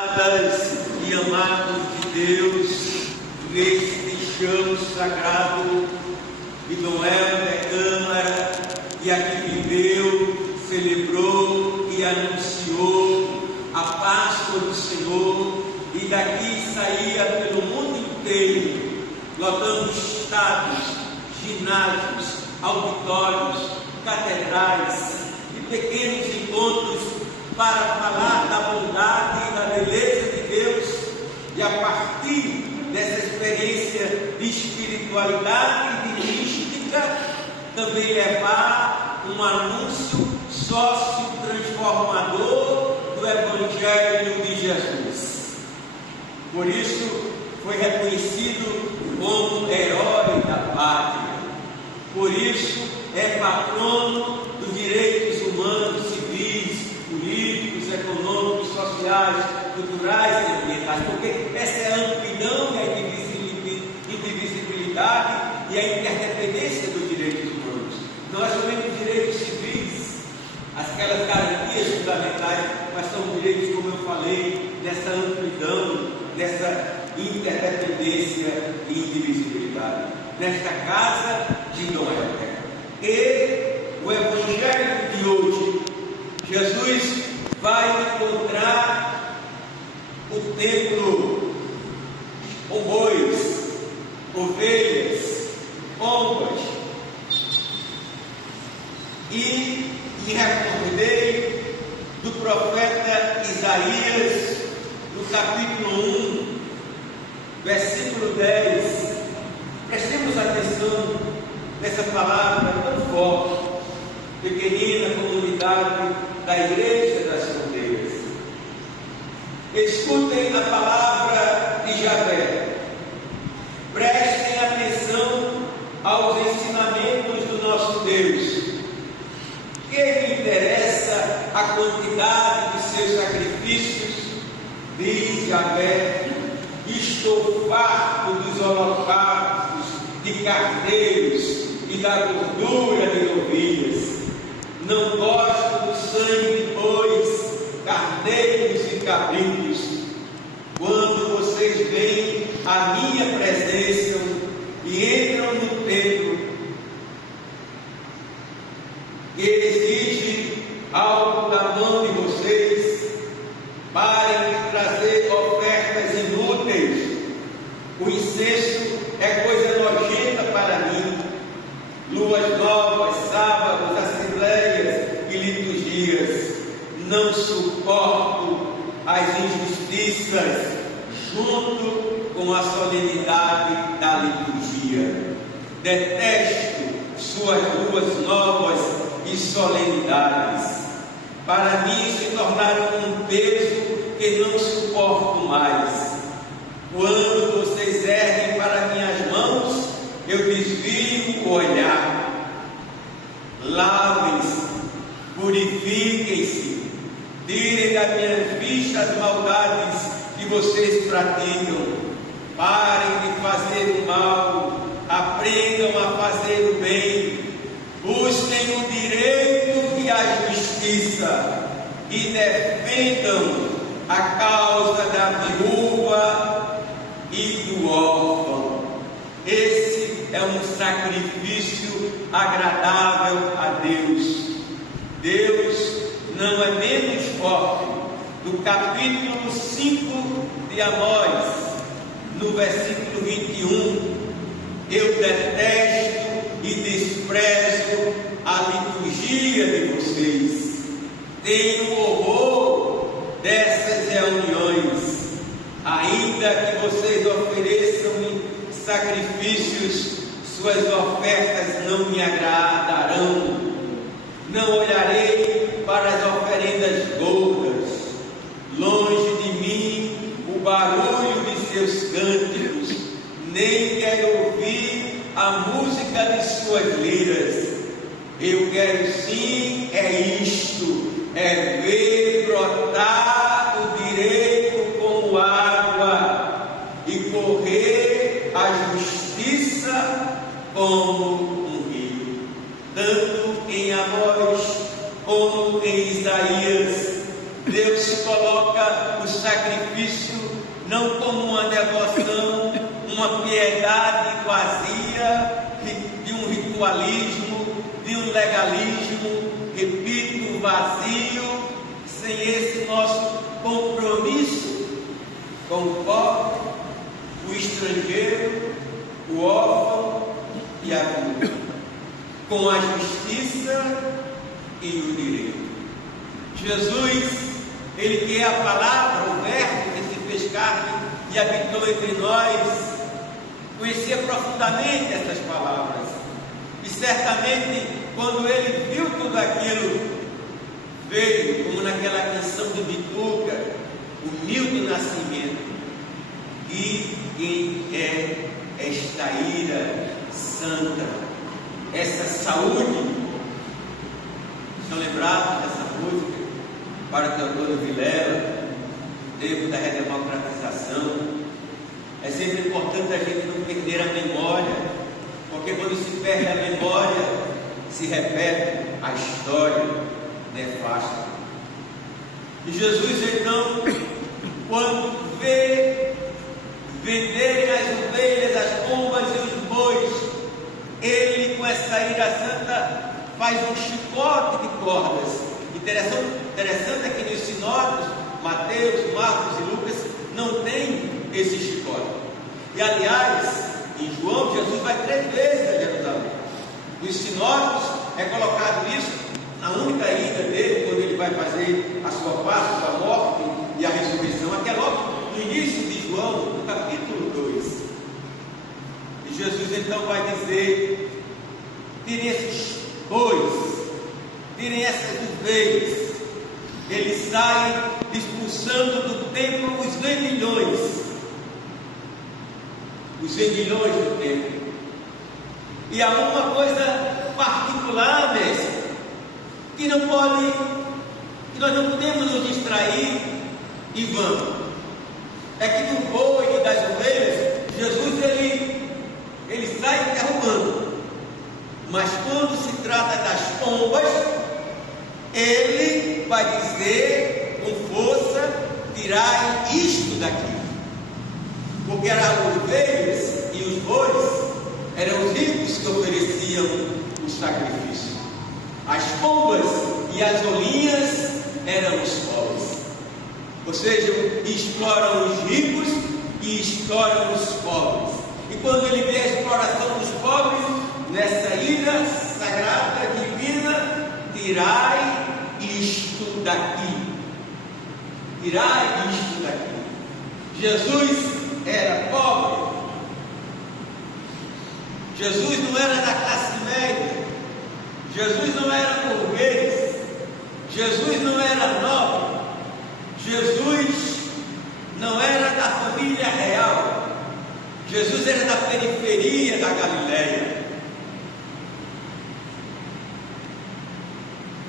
Amadas e amados de Deus, neste chão sagrado de Noel da Câmara, e aqui viveu, celebrou e anunciou a Páscoa do Senhor, e daqui saía pelo mundo inteiro, lotando estados, ginásios, auditórios, catedrais e pequenos encontros para falar da bondade e da beleza de Deus, e a partir dessa experiência de espiritualidade e de mística, também levar um anúncio sócio-transformador do Evangelho de Jesus. Por isso, foi reconhecido como herói da pátria. Por isso, é patrono dos direitos humanos, civis, políticos, econômicos, sociais, culturais e ambientais, porque essa é a amplidão e a indivisibilidade e a interdependência dos direitos humanos. Não é somente os direitos civis, aquelas garantias fundamentais, mas são direitos, como eu falei, dessa amplidão, dessa interdependência e indivisibilidade. Nesta casa de Noel. E o Evangelho de hoje, Jesus vai encontrar o templo com bois, ovelhas, pombas, e me recordei do profeta Isaías, no capítulo 1, versículo 10. Prestemos atenção nessa palavra tão forte, pequenina comunidade da Igreja das Fronteiras. Escutem a palavra de Javé. Prestem atenção aos ensinamentos do nosso Deus. Que lhe interessa a quantidade de seus sacrifícios? Diz Javé: estou farto dos holocaustos de carneiros e da gordura de novilhas. Não gosto do sangue de bois, carneiros e cabritos. Quando vocês veem a minha presença e entram no templo, que exige algo da mão de vocês, parem de trazer ofertas inúteis. O incenso é coisa nojenta para mim. Luas novas, sábados, assembleias e liturgias. Não suporto as injustiças junto com a solenidade da liturgia. Detesto suas luas novas e solenidades. Para mim se tornaram um peso que não suporto mais. Quando vocês erguem para minhas mãos, eu desvio o olhar. Lavem-se, purifiquem-se, tirem da minha vista as maldades que vocês praticam. Parem de fazer o mal, aprendam a fazer o bem, busquem o direito e a justiça e defendam a causa da viúva e do órfão. Esse é um sacrifício agradável a Deus. Deus não é menos forte. No capítulo 5 de Amós, no versículo 21, eu detesto e desprezo a liturgia de vocês. Tenho horror dessas reuniões. Ainda que vocês ofereçam sacrifícios, suas ofertas não me agradarão. Não olharei para as oferendas gordas. Longe de mim o barulho de seus cânticos, nem quero ouvir a música de suas liras. Eu quero sim isto, ver brotar o direito como água e correr a justiça como um rio. Tanto em Amós como em Isaías, Deus coloca o sacrifício sacrifício não como uma devoção, uma piedade vazia, de um ritualismo, de um legalismo, repito, vazio, sem esse nosso compromisso com o pobre, o estrangeiro, o órfão e a viúva, com a justiça e o direito. Jesus, Ele que é a palavra, o verbo que se fez carne e habitou entre nós, conhecia profundamente essas palavras. E certamente, quando Ele viu tudo aquilo, veio, como naquela canção do Bituca, humilde nascimento. E quem é esta ira santa, essa saúde? Estão lembrados dessa música? Para Teodoro Vilela, no tempo da redemocratização. É sempre importante a gente não perder a memória, porque quando se perde a memória, se repete a história nefasta. E Jesus, então, quando vê venderem as ovelhas, as pombas e os bois, Ele, com essa ira santa, faz um chicote de cordas. Interessante é que nos sinóticos, Mateus, Marcos e Lucas, não tem esse chicote. E aliás, em João, Jesus vai 3 vezes a Jerusalém. Nos sinóticos é colocado isso na única ida dele, quando ele vai fazer a sua Páscoa, a morte e a ressurreição. Aqui é logo no início de João, no capítulo 2. E Jesus então vai dizer: tirem esses bois, tirem essas ovelhas. Ele sai expulsando do templo os vendilhões do templo. E há uma coisa particular nessa, que nós não podemos nos distrair e vamos. É que do boi e das ovelhas, Jesus ele sai interrogando. Mas quando se trata das pombas, Ele vai dizer com força: tirai isto daqui. Porque eram as ovelhas e os bois eram os ricos que ofereciam o sacrifício. As pombas e as olinhas eram os pobres. Ou seja, exploram os ricos e exploram os pobres. E quando ele vê a exploração dos pobres, nessa ira sagrada, divina, tirai isto daqui. Tirai isto daqui. Jesus era pobre. Jesus não era da classe média. Jesus não era burguês. Jesus não era nobre. Jesus não era da família real. Jesus era da periferia da Galileia.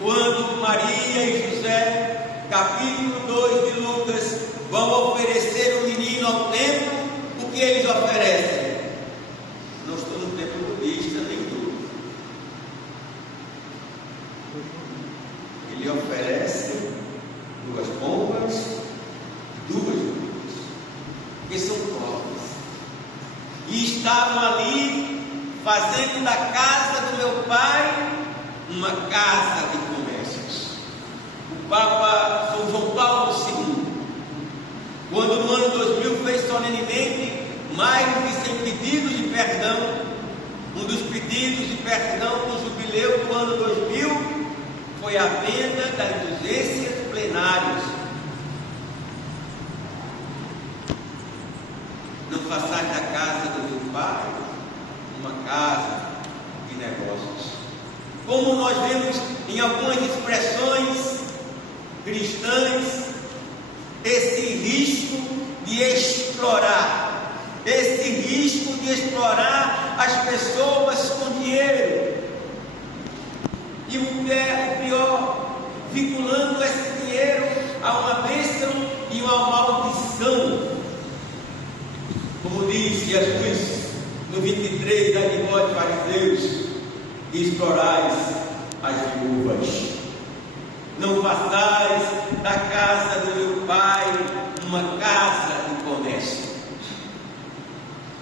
Quando Maria e José, capítulo 2 de Lucas, vão oferecer o menino ao templo, o que eles oferecem? Não estou no templo budista, nem tudo. Ele oferece 2 pombas, 2 ovelhas, que são pobres, e estavam ali fazendo da casa do meu pai uma casa de comércios. O Papa São João Paulo II, quando no ano 2000 fez solenemente mais de 100 pedidos de perdão, um dos pedidos de perdão do jubileu do ano 2000 foi a venda das indulgências plenárias. Não façais da casa do meu pai uma casa de negócios. Como nós vemos em algumas expressões cristãs, esse risco de explorar, as pessoas com dinheiro, e o que é o pior, vinculando esse dinheiro a uma bênção e uma maldição. Como diz Jesus no 23 da Nicóide de Fariseus: explorais as viúvas. Não façais da casa do meu pai uma casa de comércio.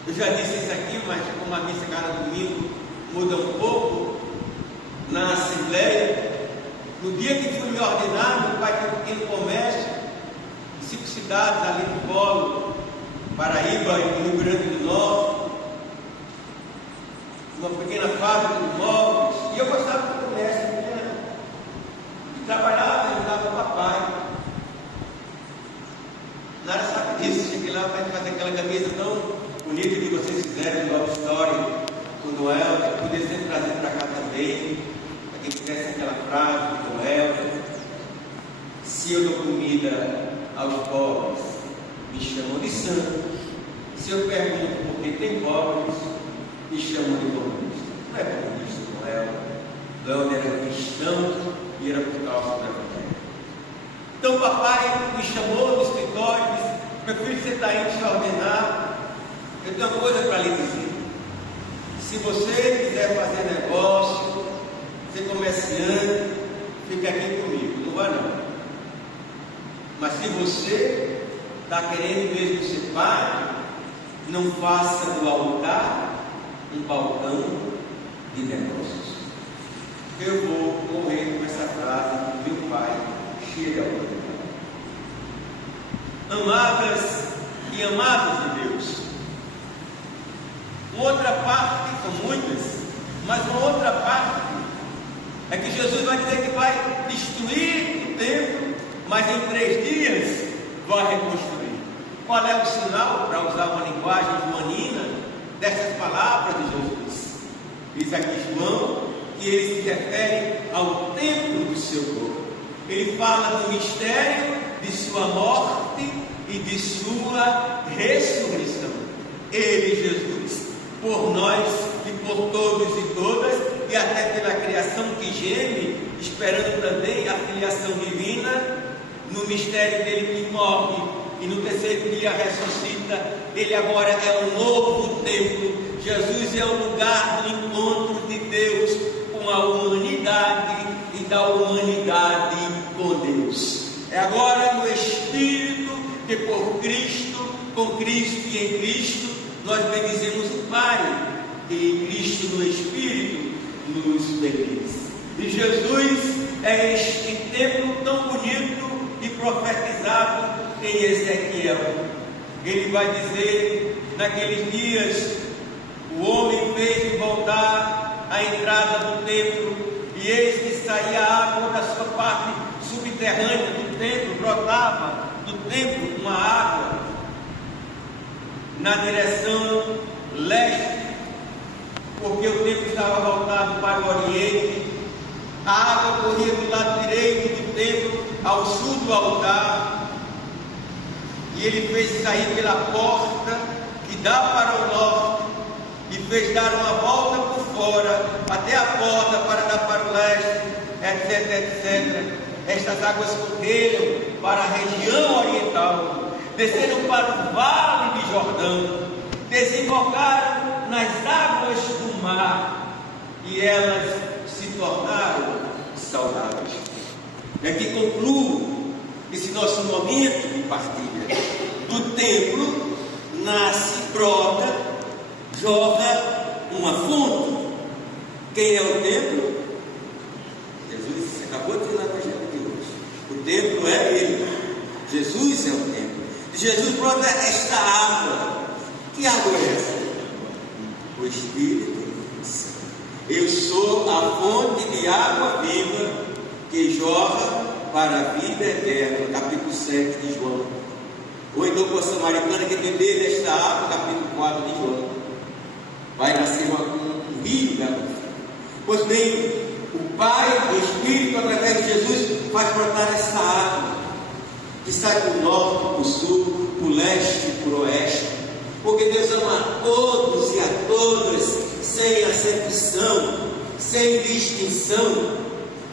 Eu já disse isso aqui, mas como a missa cada domingo muda um pouco, na Assembleia, no dia que fui me ordenar, meu pai tem um pequeno comércio, em 5 cidades ali no Polo, Paraíba e Rio Grande do Norte, uma pequena fábrica de móveis, e eu gostava do comércio, né? E trabalhava e ajudava o papai. Nada sabe disso, cheguei lá para fazer aquela camisa tão bonita que vocês fizeram de Love Story com o Noel, que podia sempre trazer para cá também, para quem quisesse aquela frase do Noel: se eu dou comida aos pobres, me chamam de santo. Se eu pergunto por que tem pobres, me chamam de comunista. Não é comunista, Noel. Noel era cristão e era por causa do Evangelho. Então o papai me chamou no escritório e disse: meu filho, você está indo se ordenar, eu tenho uma coisa para lhe dizer. Se você quiser fazer negócio, ser comerciante, fique aqui comigo, não vai não. Mas se você está querendo mesmo ser pai, não faça do altar um balcão de negócios. Eu vou morrer com essa frase do meu pai, cheia de autoridade. Amadas e amados de Deus, uma outra parte, são muitas, mas uma outra parte é que Jesus vai dizer que vai destruir o templo, mas em 3 dias vai reconstruir. Qual é o sinal, para usar uma linguagem joanina, dessas palavras de Jesus? Diz aqui João que ele se refere ao templo do seu corpo. Ele fala do mistério de sua morte e de sua ressurreição. Ele, Jesus, por nós e por todos e todas, e até pela criação que geme, esperando também a filiação divina, no mistério dele que morre e no 3º dia ressuscita. Ele agora é um novo templo. Jesus é o lugar do encontro de Deus com a humanidade e da humanidade com Deus. É agora no Espírito que por Cristo, com Cristo e em Cristo, nós bendizemos o Pai, e em Cristo no Espírito nos bendiz. E Jesus é este templo tão bonito e profetizado em Ezequiel. Ele vai dizer naqueles dias: o homem fez voltar a entrada do templo, e eis que saía água da sua parte subterrânea do templo, brotava do templo uma água na direção leste, porque o templo estava voltado para o oriente. A água corria do lado direito do templo ao sul do altar, e ele fez sair pela porta que dá para o norte, e fez dar uma volta por fora até a porta para dar para o leste, etc, etc. Estas águas correram para a região oriental, desceram para o vale de Jordão, desembocaram nas águas do mar, e elas se tornaram saudáveis. É que concluo esse nosso momento de partilha. Do templo nasce, brota, jorra uma fonte. Quem é o templo? Jesus acabou de dizer na Evangelho de hoje. O templo é Ele. Jesus é o templo. De Jesus brota esta água. Que água é essa? O Espírito Santo. Eu sou a fonte de água viva que jorra para a vida eterna. Capítulo 7 de João. Ou então com a samaritana que beber desta água, capítulo 4 de João. Vai nascer um rio de água. Pois bem, o Pai, o Espírito, através de Jesus, faz brotar essa água que sai do norte, para o sul, para o leste, para o oeste. Porque Deus ama a todos e a todas, sem acepção, sem distinção.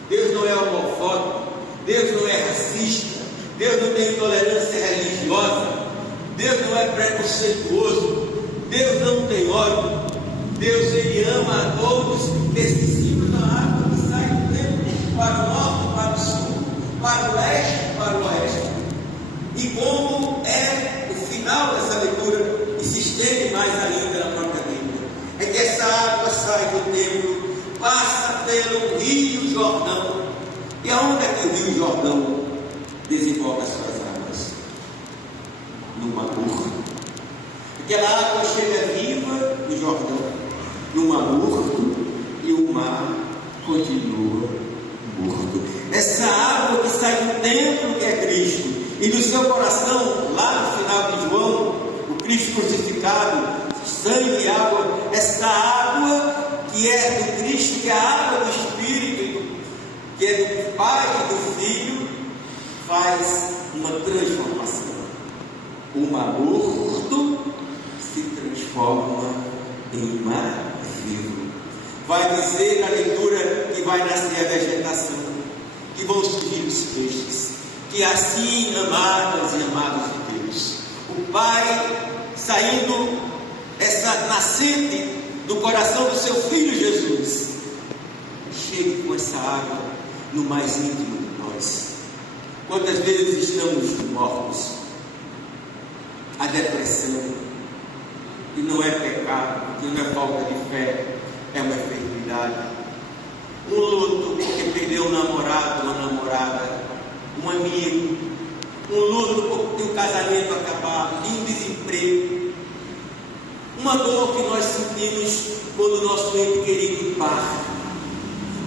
Deus não é homofóbico, Deus não é racista, Deus não tem intolerância religiosa, Deus não é preconceituoso, Deus não tem ódio. Deus, Ele ama a todos, decisivo da água que sai do templo para o norte, para o sul, para o leste, para o oeste. E como é passa pelo Rio Jordão. E aonde é que o Rio Jordão desemboca as suas águas? No Mar Morto. Aquela água chega viva no Jordão, no Mar Morto, e o mar continua morto. Essa água que sai do templo, que é Cristo, e do seu coração, lá no final de João, o Cristo crucificado, sangue e água, essa água que é do Cristo, que é a água do Espírito, que é do Pai e do Filho, faz uma transformação. O mar morto se transforma em mar vivo. Vai dizer na leitura que vai nascer a vegetação, que vão surgir os peixes, que assim, amadas e amados de Deus, o Pai, saindo essa nascente do coração do seu Filho Jesus, chegue com essa água no mais íntimo de nós. Quantas vezes estamos mortos? A depressão, e não é pecado, e não é falta de fé, é uma enfermidade. Um luto porque perdeu um namorado, uma namorada, um amigo. Um luto porque tem um casamento acabado, tem um desemprego. Uma dor que nós sentimos quando o nosso ente querido parte.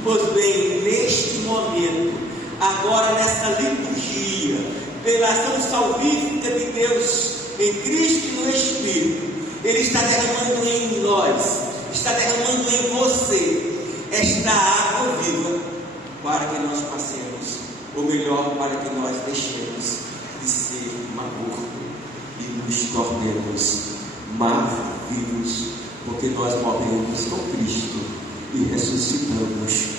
Pois bem, neste momento, agora nessa liturgia, pela ação salvífica de Deus em Cristo e no Espírito, Ele está derramando em nós, está derramando em você esta água viva, para que nós passemos, ou melhor, para que nós deixemos de ser mar morto e nos tornemos mar vivos, porque nós morremos com Cristo e ressuscitamos